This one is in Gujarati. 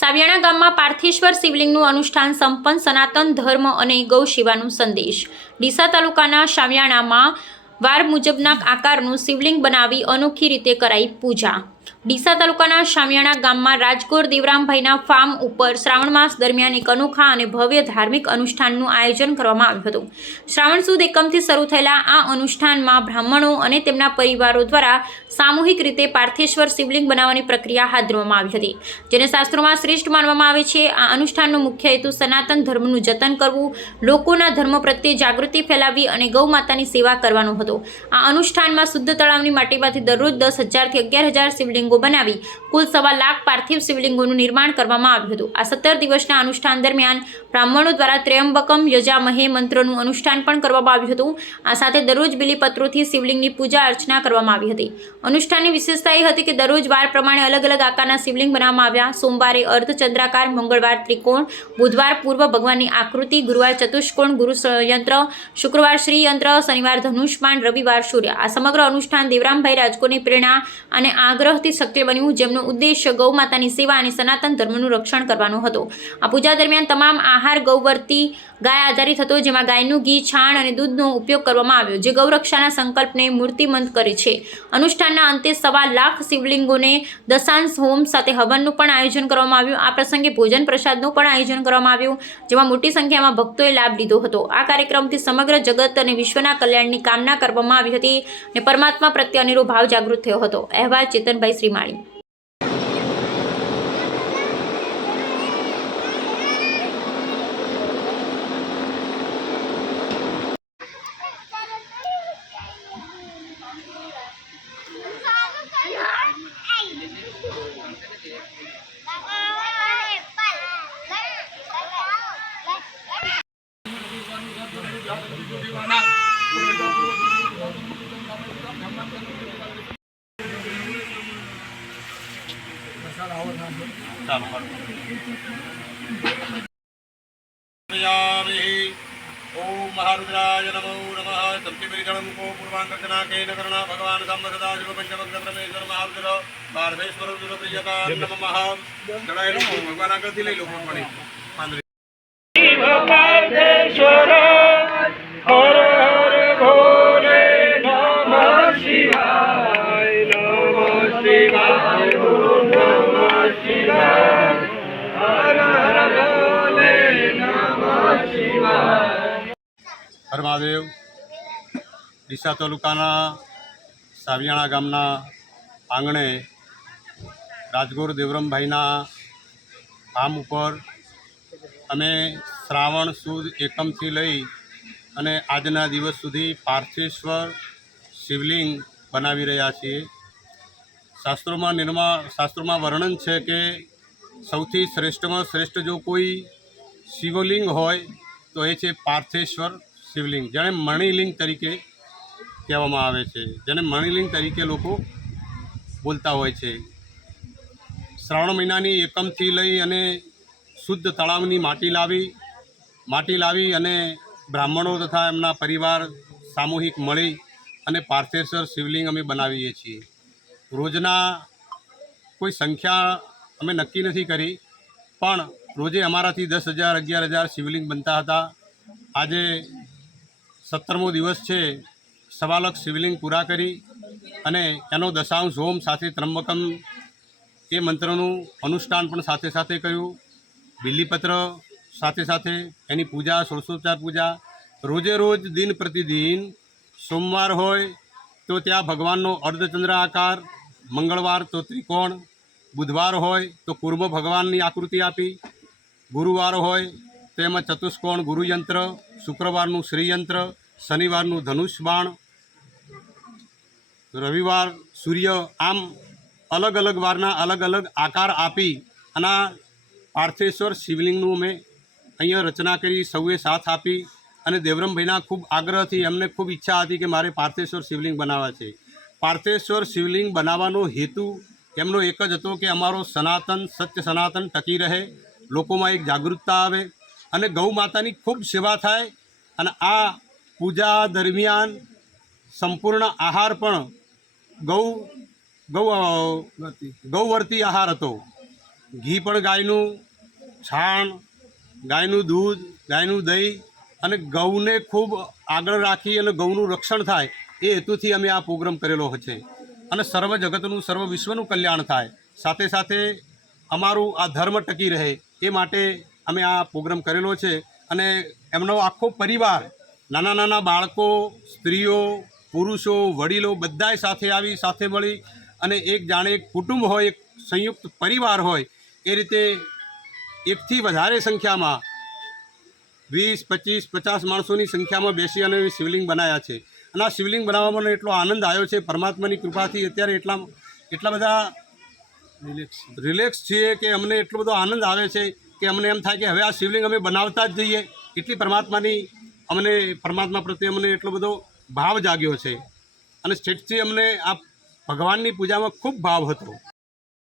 સાવિયાણા ગામમાં પાર્થેશ્વર શિવલિંગનું અનુષ્ઠાન સંપન્ન સનાતન ધર્મ અને ગૌ સેવાનો સંદેશ। ડીસા તાલુકાના સાવિયાણામાં વાર મુજબના આકારનું શિવલિંગ બનાવી અનોખી રીતે કરાઈ પૂજા। ડીસા તાલુકાના સાવિયાણા ગામમાં રાજગોર દેવરામભાઈના ફાર્મ ઉપર શ્રાવણ માસ દરમિયાન એક અનોખા અને ભવ્ય ધાર્મિક અનુષ્ઠાનનું આયોજન કરવામાં આવ્યું હતું। શ્રાવણ સુદ એકમથી શરૂ થયેલા આ અનુષ્ઠાનમાં બ્રાહ્મણો અને તેમના પરિવારો દ્વારા સામૂહિક રીતે પાર્થેશ્વર શિવલિંગ બનાવવાની પ્રક્રિયા હાથ ધરવામાં આવી હતી, જેને શાસ્ત્રોમાં શ્રેષ્ઠ માનવામાં આવે છે। આ અનુષ્ઠાનનો મુખ્ય હેતુ સનાતન ધર્મનું જતન કરવું, લોકોના ધર્મ પ્રત્યે જાગૃતિ ફેલાવવી અને ગૌ માતાની સેવા કરવાનો હતો। આ અનુષ્ઠાનમાં શુદ્ધ તળાવની માટીમાંથી દરરોજ 10,000 થી 11,000 શિવલિંગો બનાવી કુલ 1.25 લાખ પાર્થિવ શિવલિંગોનું નિર્માણ કરવામાં આવ્યું હતું। આ 17 દિવસના અનુષ્ઠાન દરમિયાન બ્રાહ્મણો દ્વારા ત્રયંબકમ યજામહે મંત્રનું અનુષ્ઠાન પણ કરવામાં આવ્યું હતું। આ સાથે દરરોજ બિલીપત્રોથી શિવલિંગની પૂજા અર્ચના કરવામાં આવી હતી। અનુષ્ઠાનની વિશેષતા એ હતી કે દરરોજ વાર પ્રમાણે અલગ અલગ આકારના શિવલિંગ બનાવવામાં આવ્યા। સોમવારે અર્ધચંદ્રાકાર, મંગળવાર ત્રિકોણ, બુધવાર પૂર્વ ભગવાનની આકૃતિ, ગુરુવાર ચતુષ્કોણ ગુરુ યંત્ર, શુક્રવાર શ્રી યંત્ર, શનિવાર ધનુષ્માન, રવિવાર સૂર્ય। આ સમગ્ર અનુષ્ઠાન દેવરામભાઈ રાજકોની પ્રેરણા અને આગ્રહથી શક્ય બન્યું, જેમનો ઉદ્દેશ્ય ગૌ માતાની સેવા અને સનાતન ધર્મનું રક્ષણ કરવાનો હતો। આ પૂજા દરમિયાન તમામ આહાર ગૌવર્તી ગાય આધારિત હતો, જેમાં ગાયનું ઘી, છાણ અને દૂધનો ઉપયોગ કરવામાં આવ્યો, જે ગૌરક્ષાના સંકલ્પને મૂર્તિમંત કરે છે। અનુષ્ઠાનના અંતે 1.25 લાખ શિવલિંગોને દશાંશ હોમ સાથે હવનનું પણ આયોજન કરવામાં આવ્યું। આ પ્રસંગે ભોજન પ્રસાદનું પણ આયોજન કરવામાં આવ્યું, જેમાં મોટી સંખ્યામાં ભક્તોએ લાભ લીધો હતો। આ કાર્યક્રમથી સમગ્ર જગત અને વિશ્વના કલ્યાણની કામના કરવામાં આવી હતી અને પરમાત્મા પ્રત્યે અનેરો ભાવ જાગૃત થયો હતો। અહેવાલ ચેતનભાઈ શ્રીમાળી। ओम महारुद्राय नमो नमः। तप्तिपरिगणं को पूर्वांगर्चनाकेन करुणा भगवान् साम्ब सदाशिव पंचभक्त परमेश्वर महारुद्र पार्वेश्वर रुद्र प्रियका नमः। चढ़ाई लो भगवान आकर दिले लो पानी शिव पार्वेश्वर हर हर भोले नमः शिवाय नमः शिवाय नमः शिवाय हर हर भोले नमः शिवाय। हर महादेव। ડીસા તાલુકાના સાવિયાણા ગામના આંગણે રાજગોર દેવરામભાઈના ફાર્મ ઉપર અમે શ્રાવણ સુદ એકમથી લઈ અને આજના દિવસ સુધી પાર્થેશ્વર શિવલિંગ બનાવી રહ્યા છીએ। શાસ્ત્રોમાં વર્ણન છે કે સૌથી શ્રેષ્ઠમાં શ્રેષ્ઠ જો કોઈ શિવલિંગ હોય તો એ છે પાર્થેશ્વર શિવલિંગ, જેને મણિલિંગ તરીકે કહેવામાં આવે છે, જેને મણિલિંગ તરીકે લોકો બોલતા હોય છે। શ્રાવણ મહિનાની એકમથી લઈ અને શુદ્ધ તળાવની માટી લાવી અને બ્રાહ્મણો તથા એમના પરિવાર સામૂહિક મળી અને પાર્થેશ્વર શિવલિંગ અમે બનાવીએ છીએ। રોજના કોઈ સંખ્યા અમે નક્કી નથી કરી, પણ રોજે અમારાથી 10,000 11,000 શિવલિંગ બનતા હતા। આજે 17મો દિવસ છે। 1.25 લાખ શિવલિંગ પૂરા કરી અને એનો દશાંશ હોમ સાથે ત્રંબકમ એ મંત્રનું અનુષ્ઠાન પણ સાથે સાથે કર્યું। બિલીપત્ર સાથે સાથે એની પૂજા, ષોડશોપચાર પૂજા રોજે રોજ દિન પ્રતિદિન। સોમવાર હોય તો ત્યાં ભગવાનનો અર્ધચંદ્ર આકાર, મંગળવાર તો ત્રિકોણ, બુધવાર હોય તો કુર્મ ભગવાનની આકૃતિ આપી, ગુરુવાર હોય તો એમાં ચતુષ્કોણ ગુરુયંત્ર, શુક્રવારનું શ્રીયંત્ર, શનિવારનું ધનુષ્બાણ, રવિવાર સૂર્ય, આમ અલગ અલગ વારના અલગ અલગ આકાર આપી અને પાર્થેશ્વર શિવલિંગનું અમે અહીંયા રચના કરી, સૌએ સાથ આપી અને દેવરામભાઈના ખૂબ આગ્રહથી એમને ખૂબ ઈચ્છા હતી કે મારે પાર્થેશ્વર શિવલિંગ બનાવવા છે। પાર્થેશ્વર શિવલિંગ બનાવવાનો હેતુ એમનો એક જ હતો કે અમારો સત્ય સનાતન ટકી રહે, લોકોમાં એક જાગૃતતા આવે અને ગૌ માતાની ખૂબ સેવા થાય। અને આ પૂજા દરમિયાન સંપૂર્ણ આહાર પણ ગૌવર્તી આહાર હતો। ઘી પણ ગાયનું, છાણ, ગાયનું દૂધ, ગાયનું દહીં અને ગૌને ખૂબ આગળ રાખી અને ગૌનું રક્ષણ થાય એ હેતુથી અમે આ પ્રોગ્રામ કરેલો છે અને સર્વ જગતનું, સર્વ વિશ્વનું કલ્યાણ થાય, સાથે સાથે અમારું આ ધર્મ ટકી રહે એ માટે અમે આ પ્રોગ્રામ કરેલો છે. અને એમનો આખો પરિવાર, નાના નાના બાળકો, સ્ત્રીઓ, પુરુષો, વડીલો બધાય સાથે આવી, સાથે મળી અને એક જાણે એક કુટુંબ હોય, એક સંયુક્ત પરિવાર હોય એ રીતે એકથી વધારે સંખ્યામાં 20, 25, 50 માણસોની સંખ્યામાં બેસી અને શિવલિંગ બનાવ્યા છે. અને આ શિવલિંગ બનાવવામાં મને એટલો આનંદ આવ્યો છે પરમાત્માની કૃપાથી. અત્યારે એટલા બધા રિલેક્સ છીએ કે અમને એટલો બધો આનંદ આવે છે કે અમને એમ થાય કે હવે આ શિવલિંગ અમે બનાવતા જ જઈએ. એટલી પરમાત્મા પ્રત્યે અમને એટલો બધો ભાવ જાગ્યો છે અને સ્ટેટથી અમને આ ભગવાનની પૂજામાં ખૂબ ભાવ હતો.